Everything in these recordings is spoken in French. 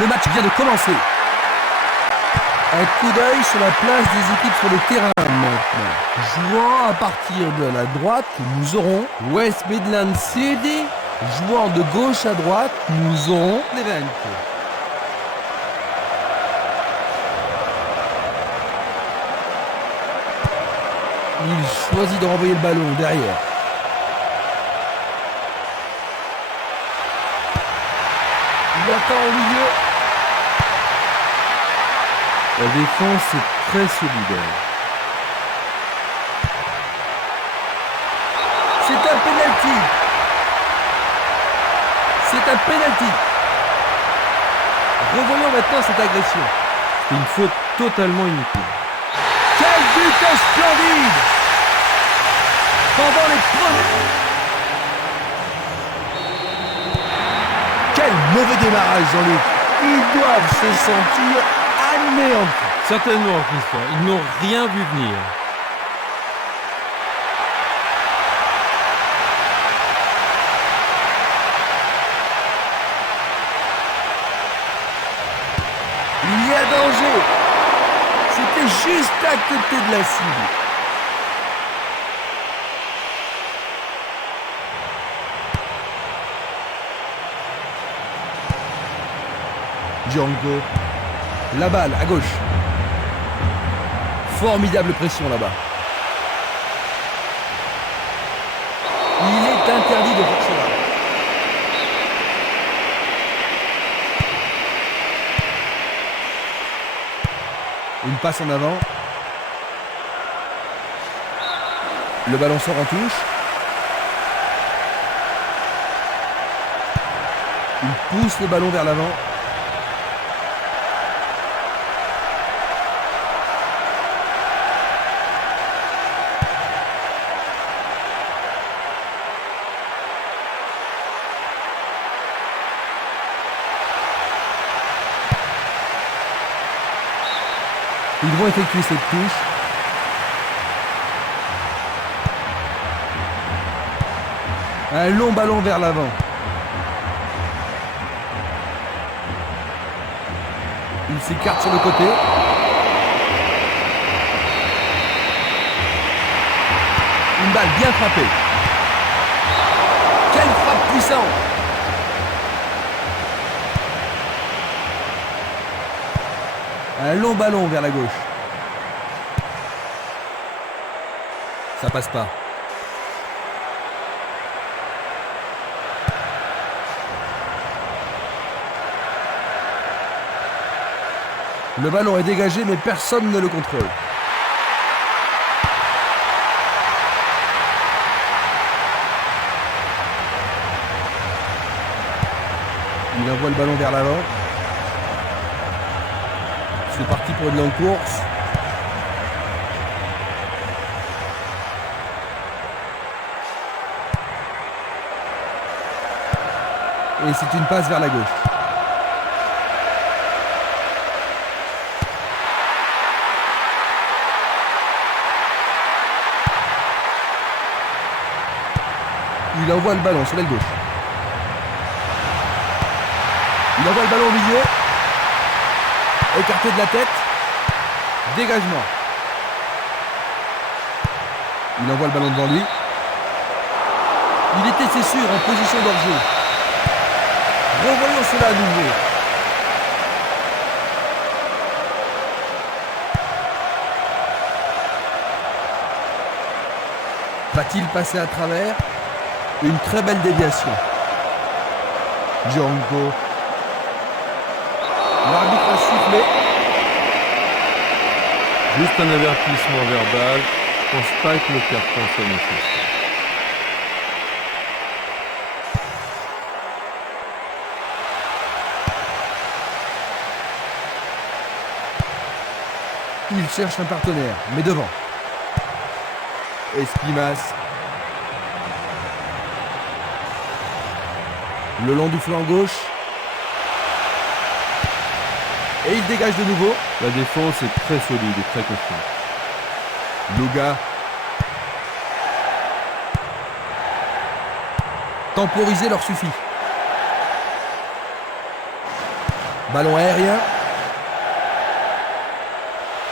Le match vient de commencer. Un coup d'œil sur la place des équipes sur le terrain maintenant. Jouant à partir de la droite, nous aurons West Midlands City. Jouant de gauche à droite, nous aurons Levante. Il choisit de renvoyer le ballon derrière. Il attend au milieu. La défense est très solidaire. C'est un penalty. C'est un penalty. Revoyons maintenant cette agression. C'est une faute totalement inutile. Quel but splendide! Pendant les premiers... Quel mauvais démarrage, Jean-Luc. Ils doivent se sentir anéantis. Certainement, Christian. Ils n'ont rien vu venir. Il y a danger. C'était juste à côté de la cible. Django. La balle à gauche. Formidable pression là-bas. Il est interdit de faire cela. Une passe en avant. Le ballon sort en touche. Il pousse le ballon vers l'avant. Ils vont effectuer cette touche. Un long ballon vers l'avant. Il s'écarte sur le côté. Une balle bien frappée. Quelle frappe puissante! Un long ballon vers la gauche. Ça passe pas. Le ballon est dégagé, mais personne ne le contrôle. Il envoie le ballon vers l'avant. C'est parti pour une longue course. Et c'est une passe vers la gauche. Il envoie le ballon sur l'aile gauche. Il envoie le ballon au milieu. Écarté de la tête. Dégagement. Il envoie le ballon devant lui. Il était, c'est sûr, en position d'hors-jeu. Revoyons cela à nouveau. Va-t-il passer à travers? Une très belle déviation. Django. L'arbitre a sifflé. Juste un avertissement verbal. Je pense pas que le carton soit nécessaire. Il cherche un partenaire, mais devant. Espimas. Le long du flanc gauche. Et il dégage de nouveau. La défense est très solide et très confiante. Luga. Temporiser leur suffit. Ballon aérien.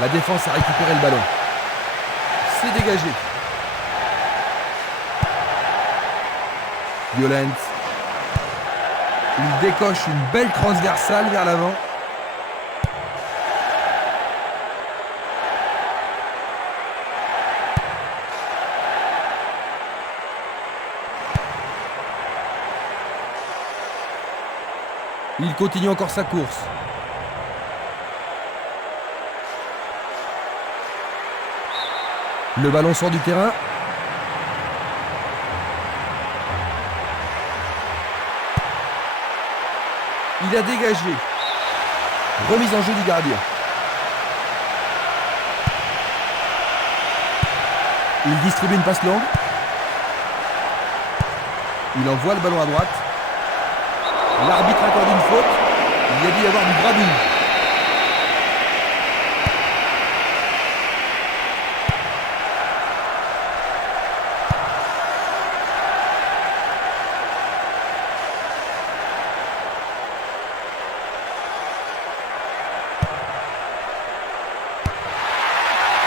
La défense a récupéré le ballon. C'est dégagé. Violent. Il décoche une belle transversale vers l'avant. Il continue encore sa course. Le ballon sort du terrain. Il a dégagé. Remise en jeu du gardien. Il distribue une passe longue. Il envoie le ballon à droite. L'arbitre accorde une faute. Il y a dû y avoir du bravure.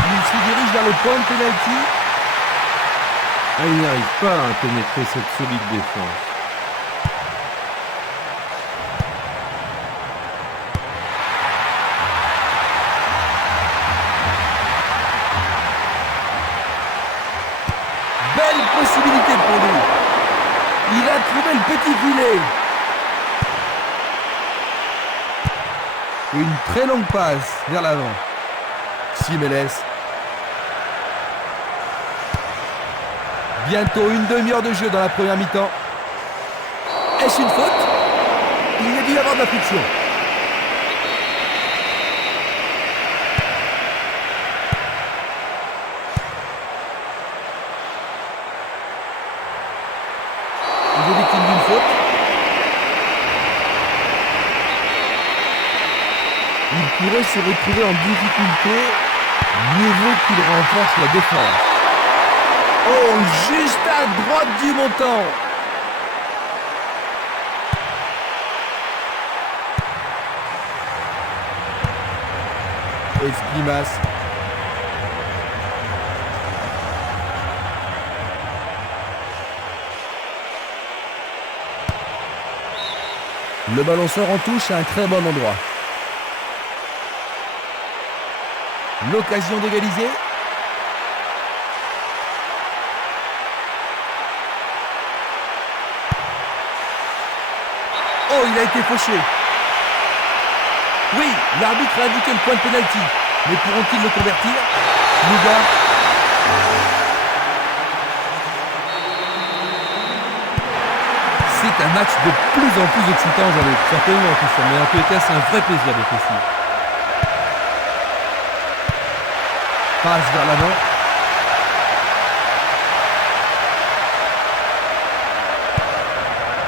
Il se dirige vers le point de pénalty. Il n'arrive pas à pénétrer cette solide défense. Belle possibilité pour lui. Il a trouvé le petit filet. Une très longue passe vers l'avant. Simeles. Bientôt une demi-heure de jeu dans la première mi-temps. Est-ce une faute? Il y a dû y avoir de la friction. Il est victime d'une faute. Il pourrait se retrouver en difficulté. Mieux vaut qu'il renforce la défense. Oh, juste à droite du montant. Esprimas. Le ballon sort en touche à un très bon endroit. L'occasion d'égaliser. Oh, il a été fauché. Oui, l'arbitre a indiqué le point de pénalty. Mais pourront-ils le convertir? Luga. C'est un match de plus en plus excitant, Jean-Luc. Certainement, Christian, mais en tous les cas, c'est un vrai plaisir d'être ici. Passe vers l'avant.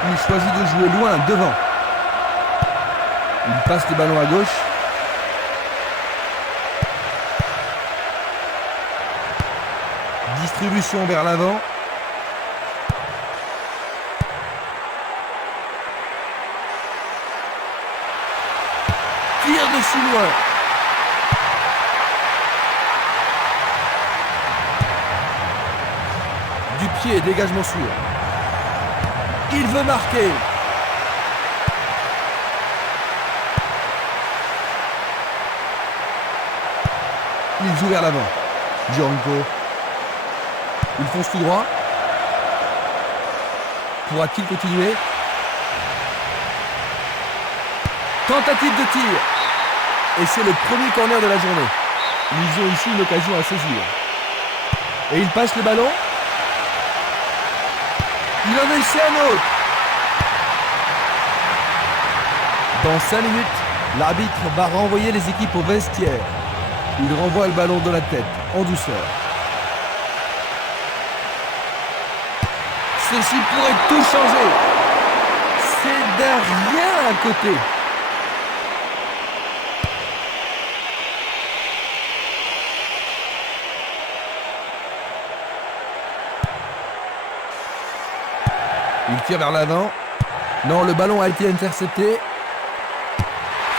Il choisit de jouer loin, devant. Il passe le ballon à gauche. Distribution vers l'avant. Tire de si loin. Du pied, dégagement sûr. Il veut marquer. Il joue vers l'avant. Gianco. Il fonce tout droit. Pourra-t-il continuer? Tentative de tir. Et c'est le premier corner de la journée. Ils ont ici une occasion à saisir. Et il passe le ballon. Il en essaie un autre. Dans 5 minutes, l'arbitre va renvoyer les équipes au vestiaire. Il renvoie le ballon de la tête, en douceur. Ceci pourrait tout changer. C'est derrière à côté. Il tire vers l'avant. Non, le ballon a été intercepté.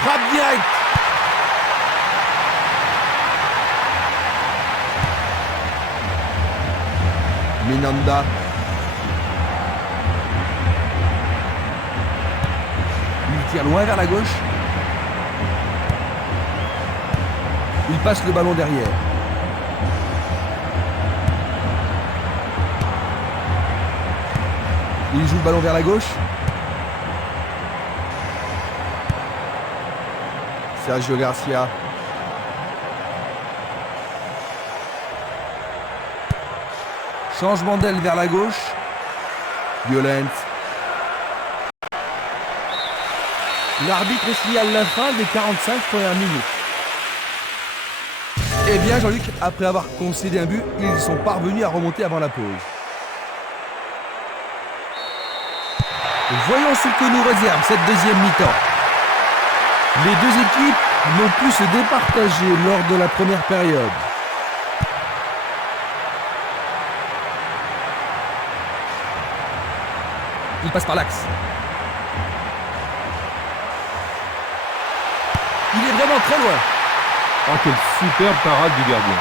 Frappe directe. Minanda. Il tire loin vers la gauche. Il passe le ballon derrière. Il joue le ballon vers la gauche. Sergio Garcia. Changement d'aile vers la gauche. Violent. L'arbitre signale la fin des 45 premières minutes. Eh bien Jean-Luc, après avoir concédé un but, ils sont parvenus à remonter avant la pause. Voyons ce que nous réserve cette deuxième mi-temps. Les deux équipes n'ont pu se départager lors de la première période. Il passe par l'axe. Il est vraiment très loin. Ah, quelle superbe parade du gardien.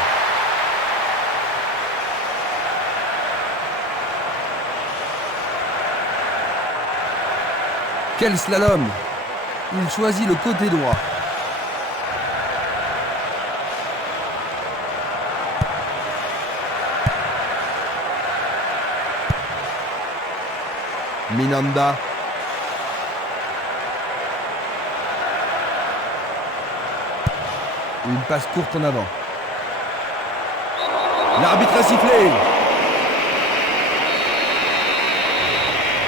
Quel slalom! Il choisit le côté droit. Minanda. Une passe courte en avant. L'arbitre a sifflé.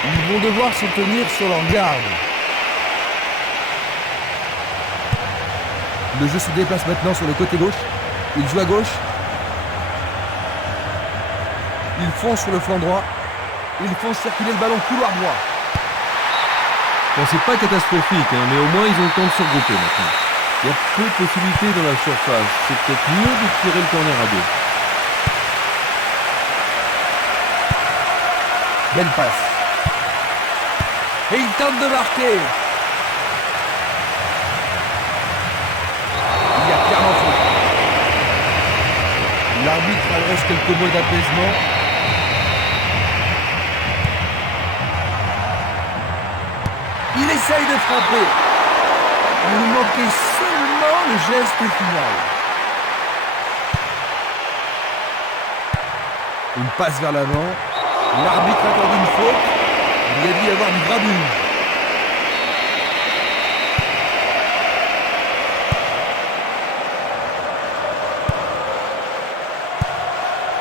Ils vont devoir se tenir sur leur garde. Le jeu se déplace maintenant sur le côté gauche. Il joue à gauche. Ils foncent sur le flanc droit. Ils font circuler le ballon couloir droit. Bon, c'est pas catastrophique, hein, mais au moins ils ont le temps de se regrouper maintenant. Il y a peu de possibilités dans la surface. C'est peut-être mieux de tirer le corner à deux. Belle passe. Et il tente de marquer. Il y a clairement faute. L'arbitre adresse quelques mots d'apaisement. Il essaye de frapper. Il lui manquait seulement le geste final. Une passe vers l'avant. L'arbitre accorde une faute. Il a dû y avoir du grabuge.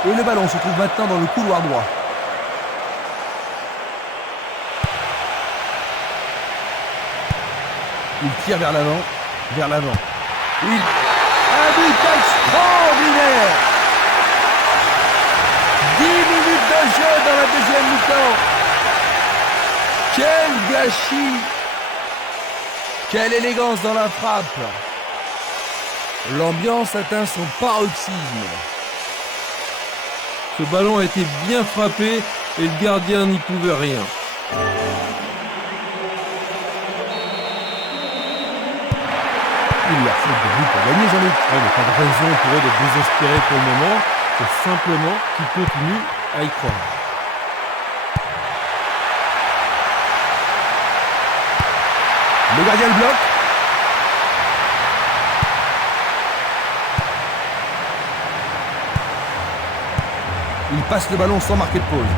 Et le ballon se trouve maintenant dans le couloir droit. Il tire vers l'avant, vers l'avant. Un but extraordinaire! 10 minutes de jeu dans la deuxième mi-temps. Quel gâchis! Quelle élégance dans la frappe! L'ambiance atteint son paroxysme. Ce ballon a été bien frappé et le gardien n'y pouvait rien. Il leur faut de but pour gagner, Jean-Luc. Il n'y a pas de raison pour eux de désespérer pour le moment. C'est simplement qu'ils continuent à y croire. Le gardien le bloque. Il passe le ballon sans marquer de pause.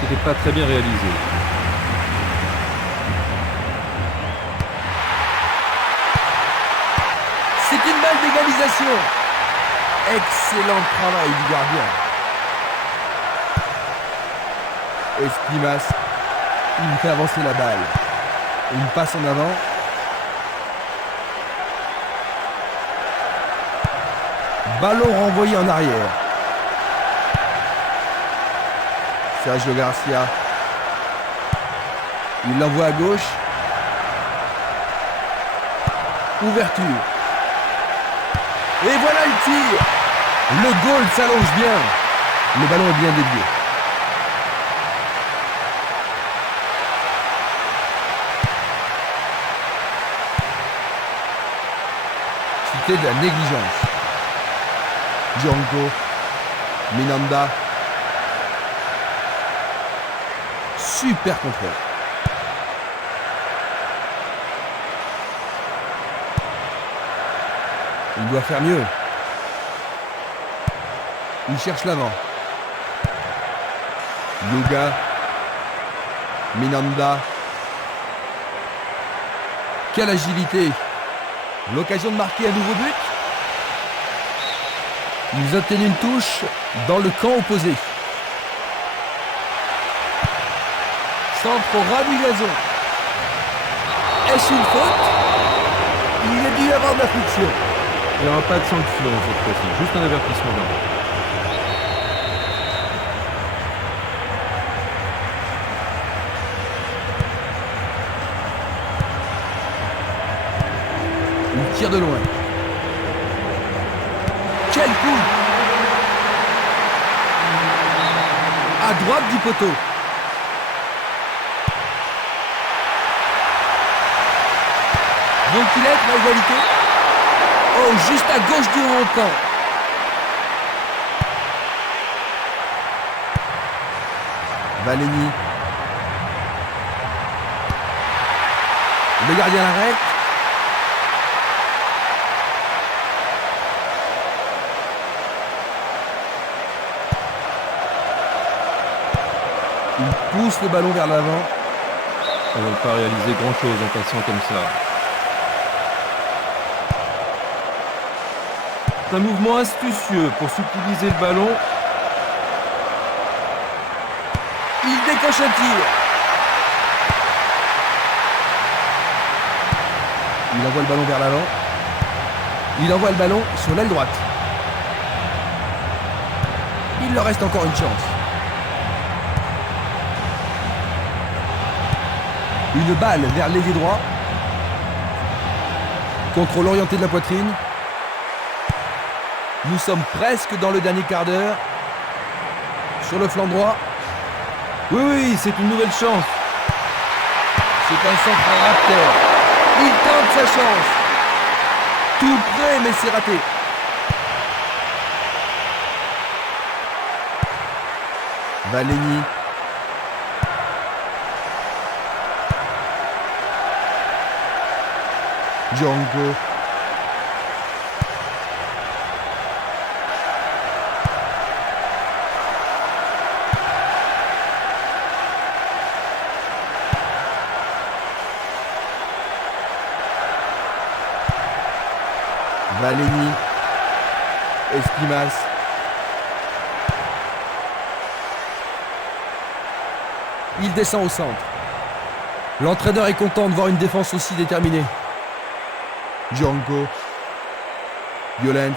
C'était pas très bien réalisé. C'est une balle d'égalisation. Excellent travail du gardien. Espimas, il fait avancer la balle. Une passe en avant. Ballon renvoyé en arrière. Sergio Garcia. Il l'envoie à gauche. Ouverture. Et voilà le tir. Le goal s'allonge bien. Le ballon est bien dévié. c'était de la négligence. Django, Minanda. Super contrôle. Il doit faire mieux. Il cherche l'avant. Yoga. Minanda. Quelle agilité. L'occasion de marquer un nouveau but. Ils obtiennent une touche dans le camp opposé. Centre au ras du gazon. Est-ce une faute? Il a dû y avoir de la friction. Il n'y aura pas de sanction cette fois-ci, juste un avertissement d'arrêt. Il tire de loin. Quel coup! À droite du poteau. Vont-ils être à égalité? Oh, juste à gauche du montant. Valeni. Le gardien l'arrête. Il pousse le ballon vers l'avant. On ne va pas réaliser grand-chose en passant comme ça. C'est un mouvement astucieux pour subtiliser le ballon. Il décoche un tir. Il envoie le ballon vers l'avant. Il envoie le ballon sur l'aile droite. Il leur reste encore une chance. Une balle vers l'ailier droit. Contrôle orienté de la poitrine. Nous sommes presque dans le dernier quart d'heure. Sur le flanc droit. Oui, c'est une nouvelle chance. C'est un centre à terre. Il tente sa chance. Tout près, mais c'est raté. Valeni. Django. Valeni. Esquimas. Il descend au centre. L'entraîneur est content de voir une défense aussi déterminée. Django. Violence.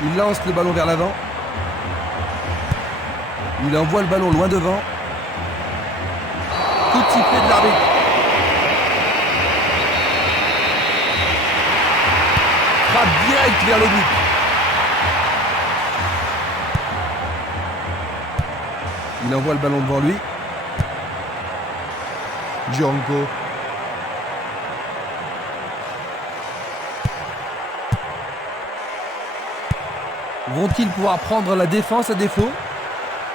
Il lance le ballon vers l'avant. Il envoie le ballon loin devant. Coup de sifflet de l'arbitre. Frappe direct vers le but. Il envoie le ballon devant lui. Django. Vont-ils pouvoir prendre la défense à défaut?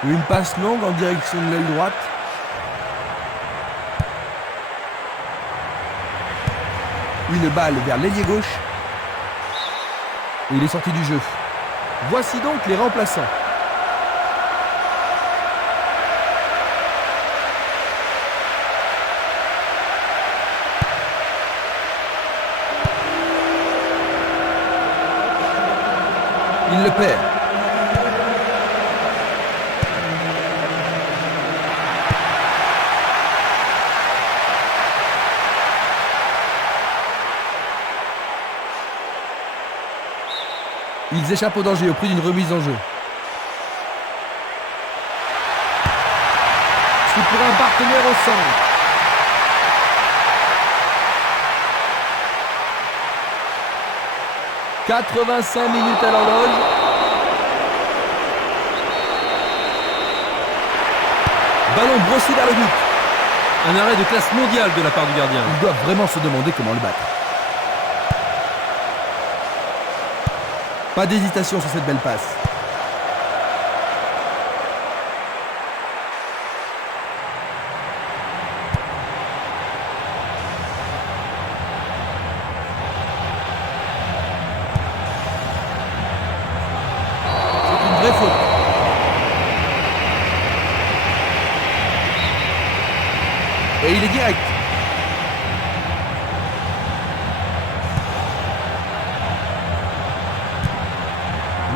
Une passe longue en direction de l'aile droite. Une balle vers l'ailier gauche. Et il est sorti du jeu. Voici donc les remplaçants. Il le perd. Ils échappent au danger au prix d'une remise en jeu. C'est pour un partenaire au centre. 85 minutes à l'horloge. Ballon brossé vers le but. Un arrêt de classe mondiale de la part du gardien. Ils doivent vraiment se demander comment le battre. Pas d'hésitation sur cette belle passe. C'est une vraie faute. Et il est direct.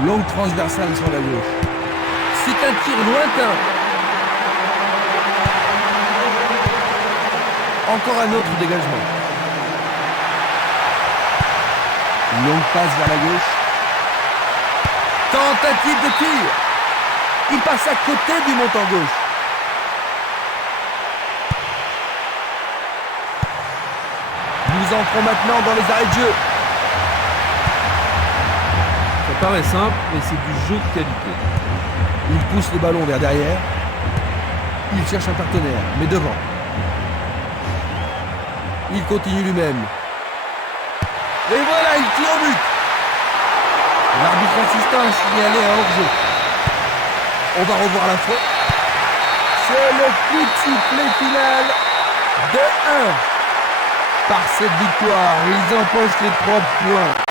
Longue transversale sur la gauche. C'est un tir lointain. Encore un autre dégagement. Une longue passe vers la gauche. Tentative de tir. Il passe à côté du montant gauche. Nous entrons maintenant dans les arrêts de jeu. Ça paraît simple, mais c'est du jeu de qualité. Il pousse le ballon vers derrière. Il cherche un partenaire, mais devant. Il continue lui-même. Et voilà, il tire au but. L'arbitre assistant a signalé un hors-jeu. On va revoir la faute. C'est le coup de sifflet final de 1. Par cette victoire, ils empochent les 3 points.